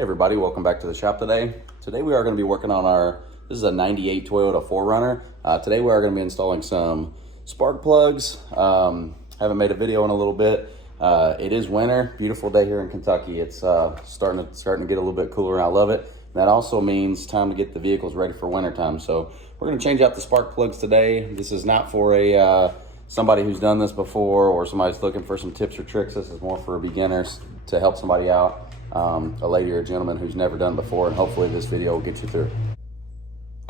Hey everybody, welcome back to the shop today. Today we are going to be working on this is a 98 Toyota 4Runner. Today we are going to be installing some spark plugs. Haven't made a video in a little bit. It is winter, beautiful day here in Kentucky. It's starting to get a little bit cooler and I love it. And that also means time to get the vehicles ready for winter time. So we're going to change out the spark plugs today. This is not for somebody who's done this before or somebody's looking for some tips or tricks. This is more for beginners to help somebody out. A lady or a gentleman who's never done before, and hopefully this video will get you through.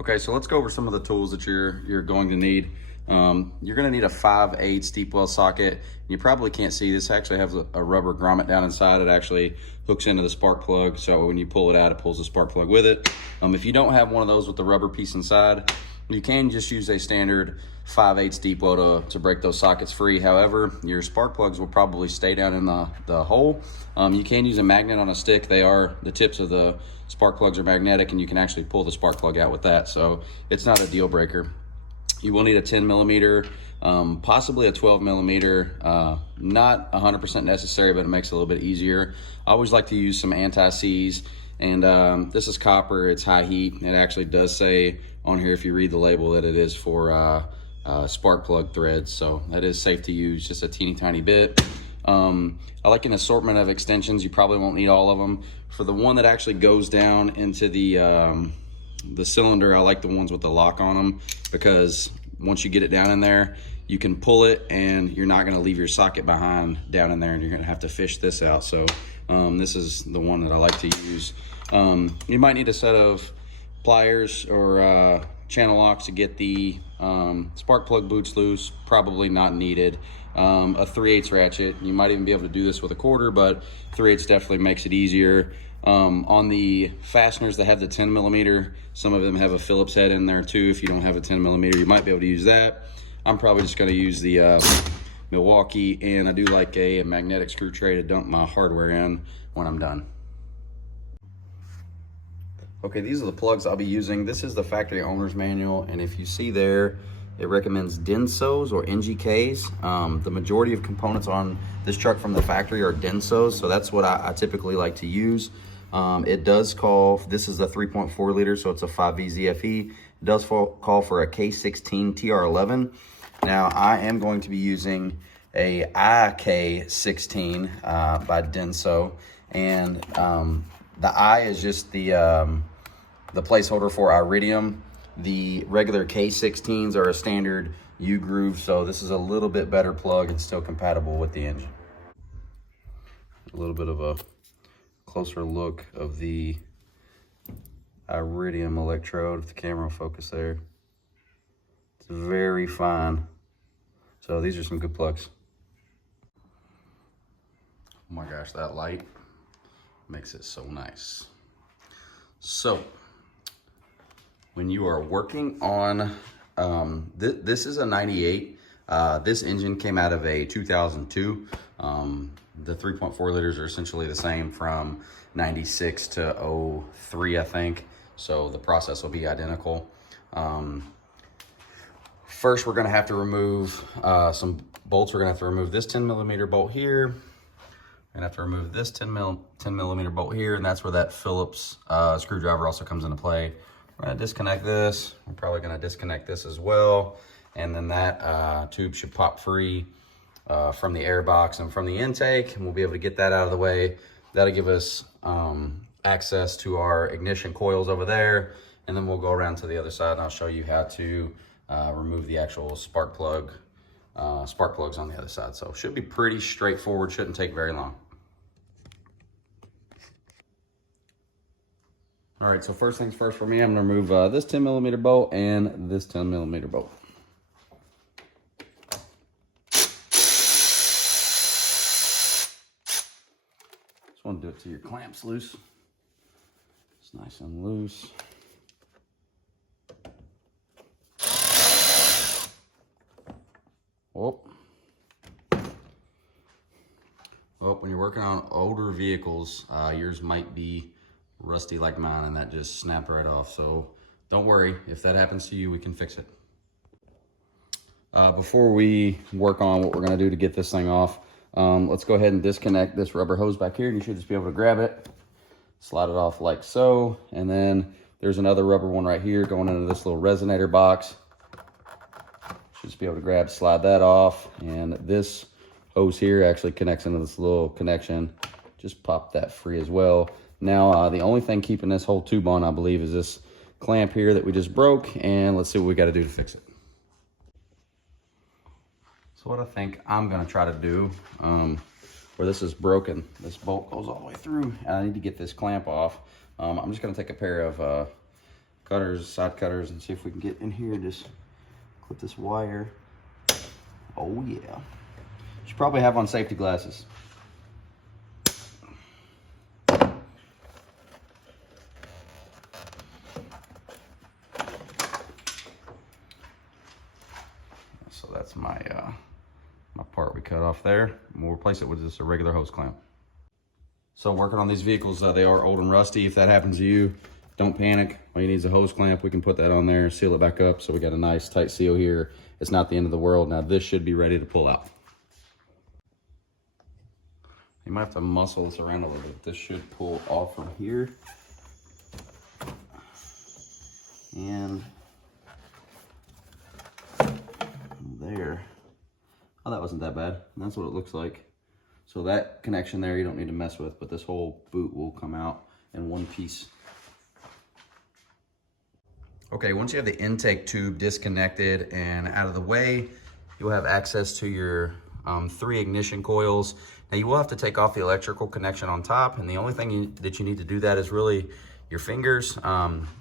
Okay, so let's go over some of the tools that you're going to need. You're going to need a 5/8 deep well socket. You probably can't see this. Actually has a rubber grommet down inside. It actually hooks into the spark plug, so when you pull it out, it pulls the spark plug with it. If you don't have one of those with the rubber piece inside, you can just use a standard 5/8 deep well to break those sockets free. However, your spark plugs will probably stay down in the hole. You can use a magnet on a stick. The tips of the spark plugs are magnetic, and you can actually pull the spark plug out with that. So it's not a deal breaker. You will need a 10 millimeter, possibly a 12 millimeter. Not 100% necessary, but it makes it a little bit easier. I always like to use some anti-seize, and this is copper. It's high heat. It actually does say on here, if you read the label, that it is for spark plug threads, so that is safe to use, just a teeny tiny bit. I like an assortment of extensions. You probably won't need all of them. For the one that actually goes down into the cylinder, I like the ones with the lock on them, because once you get it down in there, you can pull it and you're not going to leave your socket behind down in there, and you're going to have to fish this out. So this is the one that I like to use. You might need a set of pliers or channel locks to get the spark plug boots loose. Probably not needed. A 3/8 ratchet. You might even be able to do this with a quarter, but 3/8 definitely makes it easier. On the fasteners that have the 10 millimeter, some of them have a Phillips head in there too. If you don't have a 10 millimeter, you might be able to use that. I'm probably just going to use the Milwaukee, and I do like a magnetic screw tray to dump my hardware in when I'm done. Okay, these are the plugs I'll be using. This is the factory owner's manual, and if you see there, it recommends Densos or NGKs. The majority of components on this truck from the factory are Densos, so that's what I typically like to use. It does call, this is a 3.4 liter, so it's a 5VZFE. It does call for a K16 TR11. Now, I am going to be using a IK16 by Denso, and the I is just the placeholder for iridium. The regular K16s are a standard U-groove, so this is a little bit better plug and still compatible with the engine. A little bit of a closer look of the iridium electrode, if the camera will focus there. It's very fine. So these are some good plugs. Oh my gosh, that light makes it so nice. So when you are working on this is a 98. This engine came out of a 2002. The 3.4 liters are essentially the same from 96 to 03, I think, so the process will be identical. First, we're going to have to remove some bolts. We're going to have to remove this 10 millimeter bolt here. We're gonna have to remove this 10 millimeter bolt here, and that's where that Phillips screwdriver also comes into play. We're gonna disconnect this. We're probably gonna disconnect this as well. And then that tube should pop free from the air box and from the intake, and we'll be able to get that out of the way. That'll give us access to our ignition coils over there, and then we'll go around to the other side and I'll show you how to remove the actual spark plugs on the other side. So it should be pretty straightforward, shouldn't take very long. All right, so first things first for me, I'm gonna remove this 10 millimeter bolt and this 10 millimeter bolt. Just wanna do it till your clamp's loose. It's nice and loose. Oh, when you're working on older vehicles, yours might be rusty like mine, and that just snapped right off. So don't worry, if that happens to you, we can fix it. Before we work on what we're gonna do to get this thing off, let's go ahead and disconnect this rubber hose back here. You should just be able to grab it slide it off like so. And then there's another rubber one right here going into this little resonator box. Should just be able to grab, slide that off. And this hose here actually connects into this little connection. Just pop that free as well. Now, the only thing keeping this whole tube on, I believe, is this clamp here that we just broke. And let's see what we got to do to fix it. So what I think I'm going to try to do, where this is broken, this bolt goes all the way through, and I need to get this clamp off. I'm just going to take a pair of cutters, side cutters, and see if we can get in here and just clip this wire. Oh yeah. Should probably have on safety glasses. So that's my my part we cut off there. We'll replace it with just a regular hose clamp. So working on these vehicles, they are old and rusty. If that happens to you, don't panic. All you need is a hose clamp. We can put that on there, seal it back up. So we got a nice tight seal here. It's not the end of the world. Now this should be ready to pull out. You might have to muscle this around a little bit. This should pull off from here. And there. Oh, that wasn't that bad. That's what it looks like. So that connection there you don't need to mess with, but this whole boot will come out in one piece. Okay, once you have the intake tube disconnected and out of the way, you'll have access to your 3 ignition coils. Now you will have to take off the electrical connection on top, and the only thing that you need to do that is really your fingers.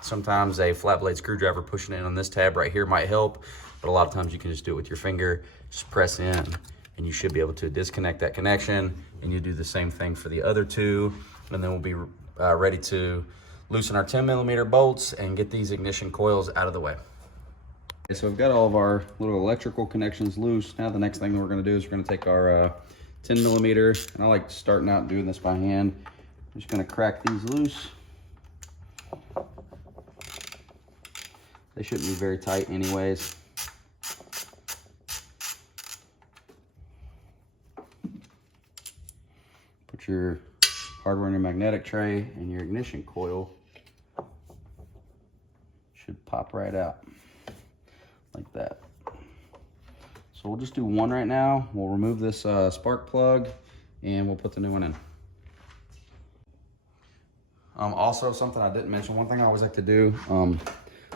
Sometimes a flat blade screwdriver pushing in on this tab right here might help, but a lot of times you can just do it with your finger. Just press in, and you should be able to disconnect that connection, and you do the same thing for the other 2, and then we'll be ready to loosen our 10mm bolts and get these ignition coils out of the way. Okay, so we've got all of our little electrical connections loose. Now the next thing that we're going to do is we're going to take our 10mm, and I like starting out doing this by hand. I'm just going to crack these loose. They shouldn't be very tight anyways. Put your hardware in your magnetic tray, and your ignition coil should pop right out like that. So we'll just do one right now. We'll remove this spark plug, and we'll put the new one in. Also, something I didn't mention, one thing I always like to do, I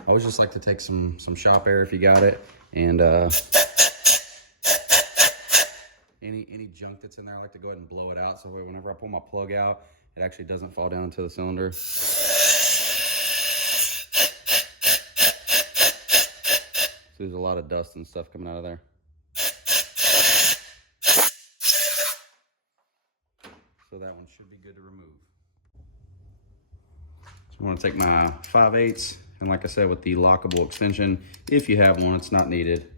always just like to take some shop air if you got it, and any junk that's in there, I like to go ahead and blow it out, so whenever I pull my plug out, it actually doesn't fall down into the cylinder. So there's a lot of dust and stuff coming out of there. So that one should be good to remove. So I'm going to take my 5/8, and like I said, with the lockable extension, if you have one, it's not needed.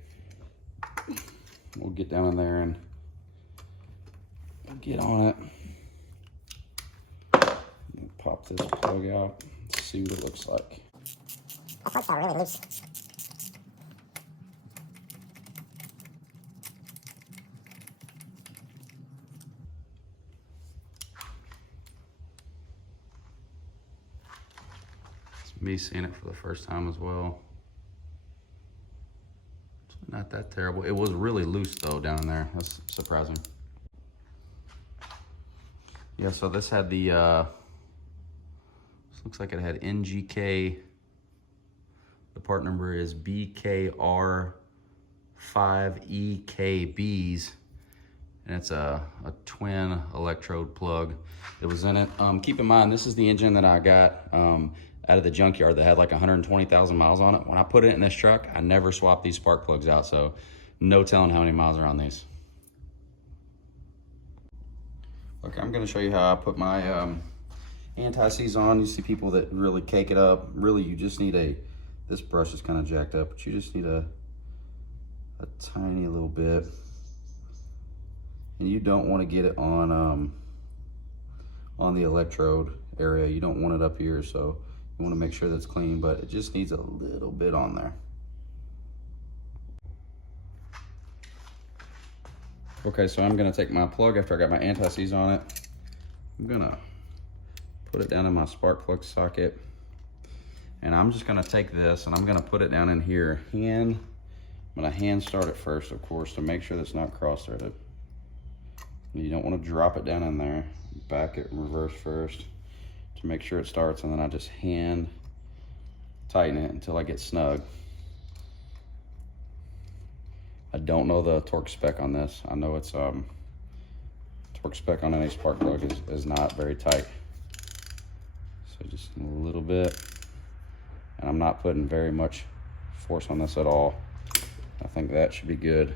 We'll get down in there and get on it. Pop this plug out, see what it looks like. That plug's got really loose. It's me seeing it for the first time as well. It's not that terrible. It was really loose though down in there. That's surprising. Yeah, so this had the, this looks like it had NGK. The part number is BKR5EKBs, and it's a twin electrode plug that was in it. Keep in mind, this is the engine that I got out of the junkyard that had like 120,000 miles on it. When I put it in this truck, I never swapped these spark plugs out, so no telling how many miles are on these. Okay, I'm gonna show you how I put my anti-seize on. You see people that really cake it up. Really, you just need this brush is kind of jacked up, but you just need a tiny little bit. And you don't want to get it on the electrode area. You don't want it up here, so you want to make sure that's clean, but it just needs a little bit on there. Okay, so I'm gonna take my plug after I got my anti-seize on it. I'm gonna put it down in my spark plug socket. And I'm just gonna take this and I'm gonna put it down in here. I'm gonna hand start it first, of course, to make sure that's not cross-threaded. You don't wanna drop it down in there. Back it in reverse first to make sure it starts, and then I just hand tighten it until I get snug. I don't know the torque spec on this. I know it's torque spec on any spark plug is not very tight. So just a little bit. And I'm not putting very much force on this at all. I think that should be good.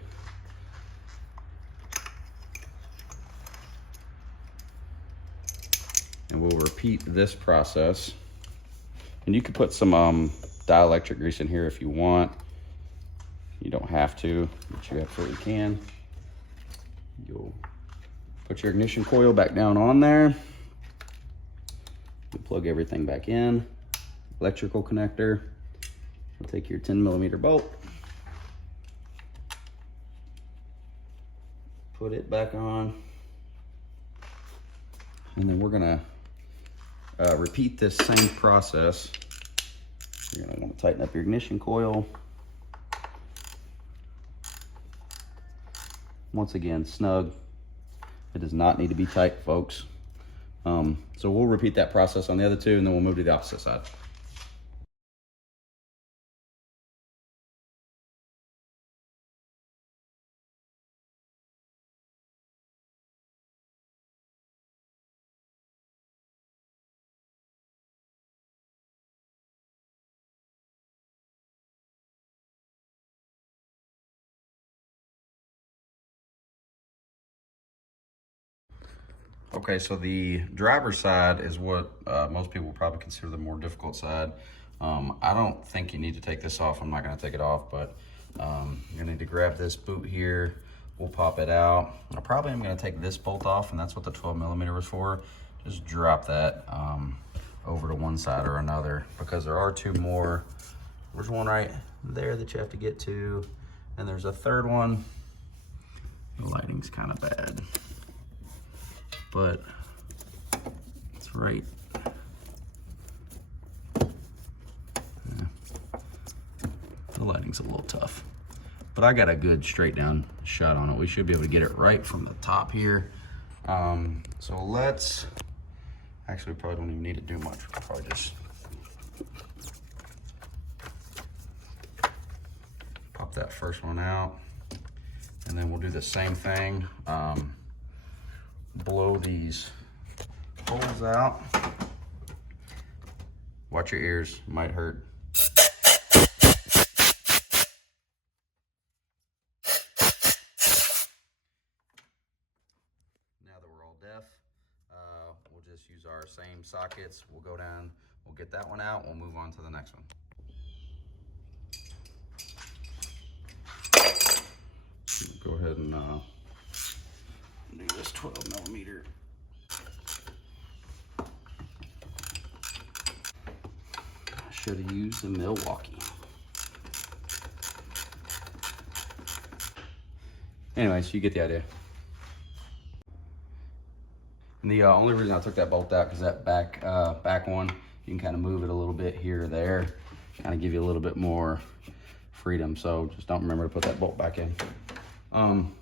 And we'll repeat this process. And you could put some dielectric grease in here if you want. You don't have to, but you absolutely can. You'll put your ignition coil back down on there. You plug everything back in. Electrical connector. We'll take your 10mm bolt. Put it back on. And then we're gonna repeat this same process. You're gonna want to tighten up your ignition coil. Once again, snug. It does not need to be tight, folks. So we'll repeat that process on the other two, and then we'll move to the opposite side. Okay, so the driver's side is what most people probably consider the more difficult side. I don't think you need to take this off. I'm not gonna take it off, but you're gonna need to grab this boot here. We'll pop it out. I probably am gonna take this bolt off, and that's what the 12mm is for. Just drop that over to one side or another, because there are two more. There's one right there that you have to get to, and there's a third one. The lighting's kind of bad, but it's right. Yeah. The lighting's a little tough, but I got a good straight down shot on it. We should be able to get it right from the top here. So let's, actually we probably don't even need to do much. We'll probably just pop that first one out, and then we'll do the same thing. Blow these holes out. Watch your ears, might hurt. Now that we're all deaf, we'll just use our same sockets. We'll go down, we'll get that one out, we'll move on to the next one. Go ahead and do this 12mm. I should have used the Milwaukee. Anyway, so you get the idea. And the only reason I took that bolt out, because that back one, you can kind of move it a little bit here or there, kind of give you a little bit more freedom. So just don't remember to put that bolt back in.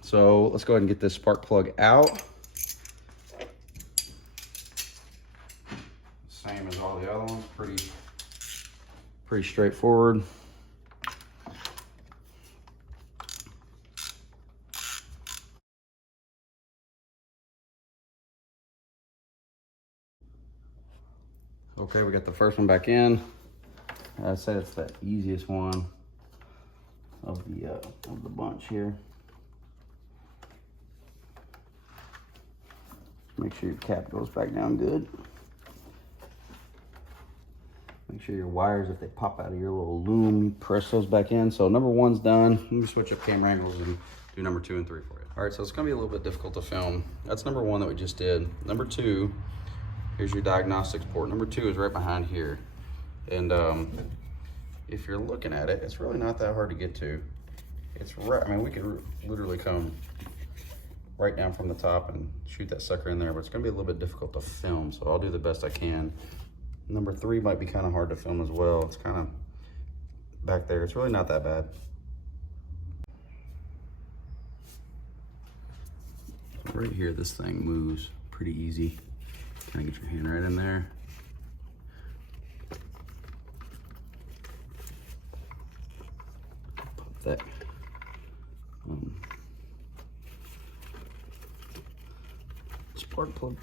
So let's go ahead and get this spark plug out. Same as all the other ones, pretty straightforward. Okay, we got the first one back in. I said it's the easiest one of the bunch here. Make sure your cap goes back down good. Make sure your wires, if they pop out of your little loom, you press those back in. So number one's done. Let me switch up camera angles and do number 2 and 3 for you. All right, so it's gonna be a little bit difficult to film. That's number 1 that we just did. Number 2, here's your diagnostics port. Number 2 is right behind here. And if you're looking at it, it's really not that hard to get to. It's right, I mean, we could literally come right down from the top and shoot that sucker in there, but it's gonna be a little bit difficult to film, so I'll do the best I can. Number 3 might be kind of hard to film as well. It's kind of back there. It's really not that bad. Right here, this thing moves pretty easy. Kind of get your hand right in there. Pop that spark plug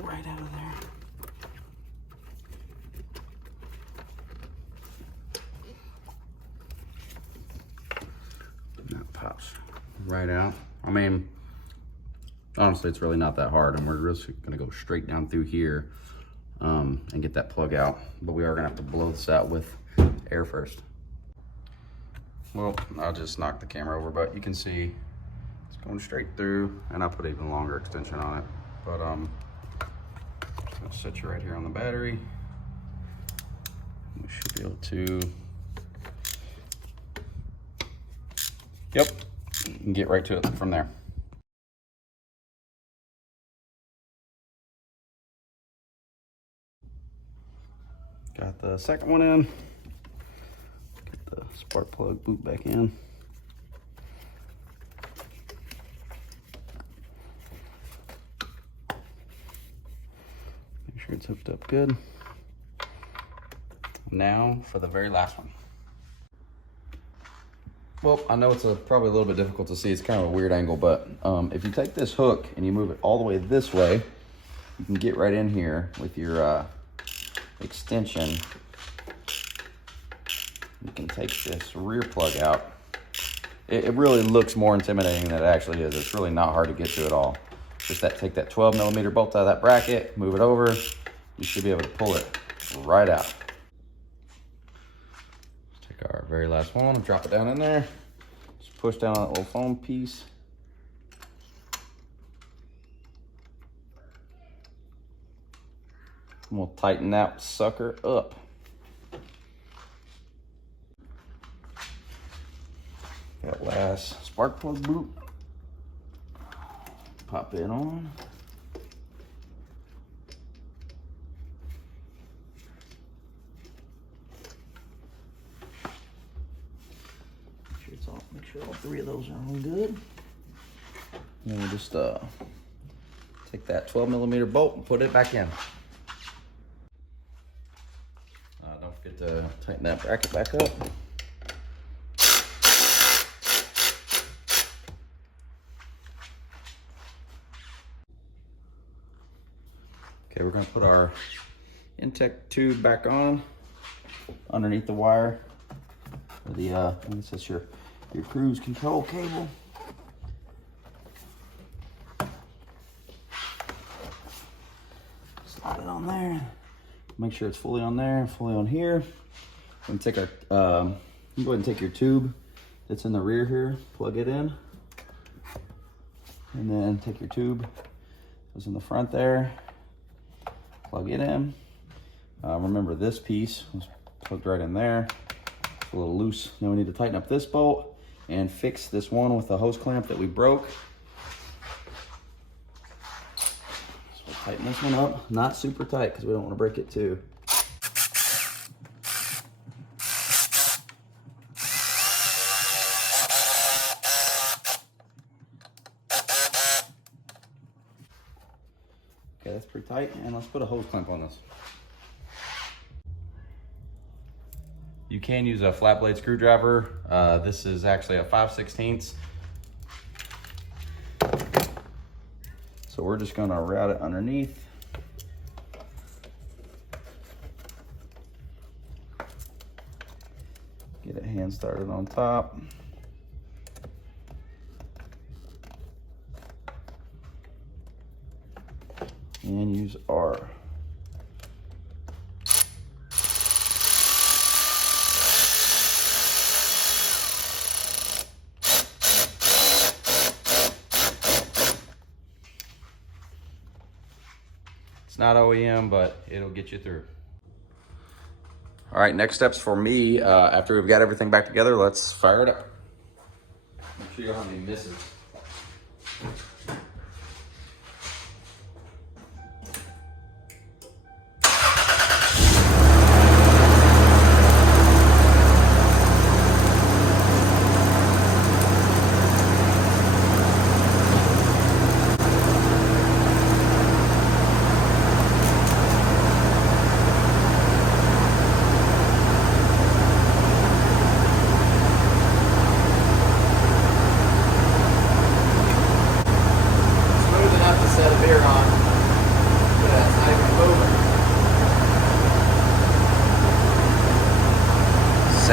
right out of there. And that pops right out. I mean, honestly, it's really not that hard, and we're just gonna go straight down through here and get that plug out. But we are gonna have to blow this out with air first. Well, I'll just knock the camera over, but you can see it's going straight through, and I'll put an even longer extension on it. But just gonna set you right here on the battery. We should be able to, yep, you can get right to it from there. Got the second one in. Get the spark plug boot back in. Make sure it's hooked up good. Now for the very last one. Well, I know it's probably a little bit difficult to see. It's kind of a weird angle, but if you take this hook and you move it all the way this way, you can get right in here with your extension. You can take this rear plug out. It really looks more intimidating than it actually is. It's really not hard to get to at all. Just take that 12mm bolt out of that bracket, move it over. You should be able to pull it right out. Take our very last one and drop it down in there. Just push down on that little foam piece. And we'll tighten that sucker up. That last spark plug boot. Pop it on. Make sure all 3 of those are on good. And then we'll just take that 12mm bolt and put it back in. Don't forget to tighten that bracket back up. Okay, we're gonna put our intake tube back on underneath the wire. I guess that's your cruise control cable. Slide it on there. Make sure it's fully on there, fully on here. And take our, you can go ahead and take your tube that's in the rear here, plug it in. And then take your tube that's in the front there, plug it in. Remember this piece was plugged right in there. It's a little loose. Now we need to tighten up this bolt and fix this one with the hose clamp that we broke. So we'll tighten this one up, not super tight because we don't want to break it too. Okay, that's pretty tight, and let's put a hose clamp on this. You can use a flat blade screwdriver. This is actually a 5/16. So we're just gonna route it underneath. Get it hand started on top. And use R. It's not OEM, but it'll get you through. All right, next steps for me, after we've got everything back together, let's fire it up. Make sure you don't have any misses.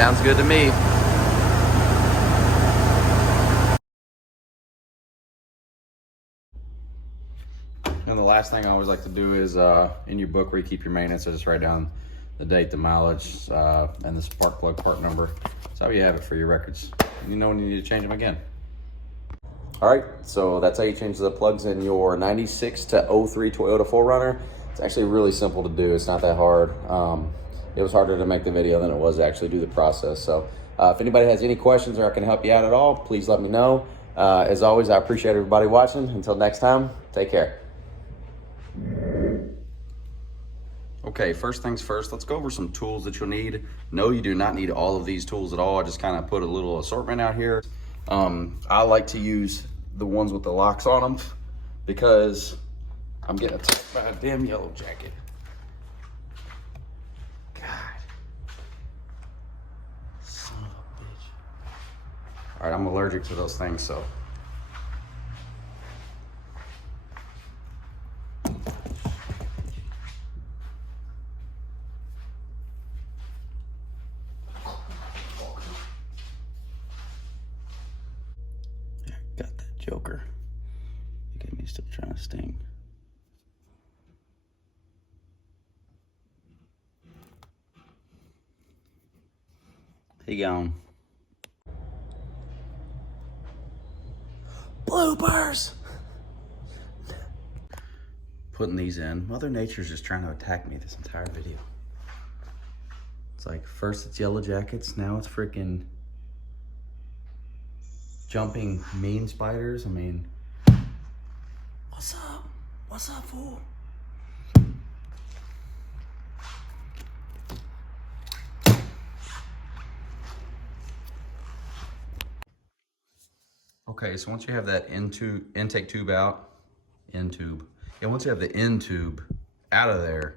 Sounds good to me. And the last thing I always like to do is in your book where you keep your maintenance, I just write down the date, the mileage, and the spark plug part number. So you have it for your records. You know when you need to change them again. All right, so that's how you change the plugs in your 96 to 03 Toyota 4Runner. It's actually really simple to do. It's not that hard. It was harder to make the video than it was to actually do the process. So if anybody has any questions or I can help you out at all, please let me know. As always, I appreciate everybody watching. Until next time, take care. Okay, first things first, let's go over some tools that you'll need. No, you do not need all of these tools at all. I just kind of put a little assortment out here. I like to use the ones with the locks on them because I'm getting attacked by a damn yellow jacket. God. Son of a bitch. All right, I'm allergic to those things, so. Got that joker. Look at me still trying to sting. He gone. Bloopers! Putting these in. Mother Nature's just trying to attack me this entire video. It's like, first it's yellow jackets, now it's freaking jumping mean spiders. I mean, what's up? What's up, fool? Okay, so once you have that intake tube out, once you have the end tube out of there,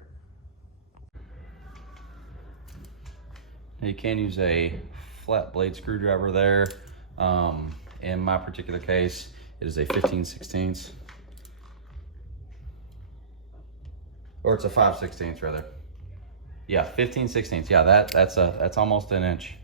now you can use a flat blade screwdriver there. In my particular case, it is a 15/16, or it's a 5/16 rather. Yeah, 15/16. Yeah, that's almost an inch.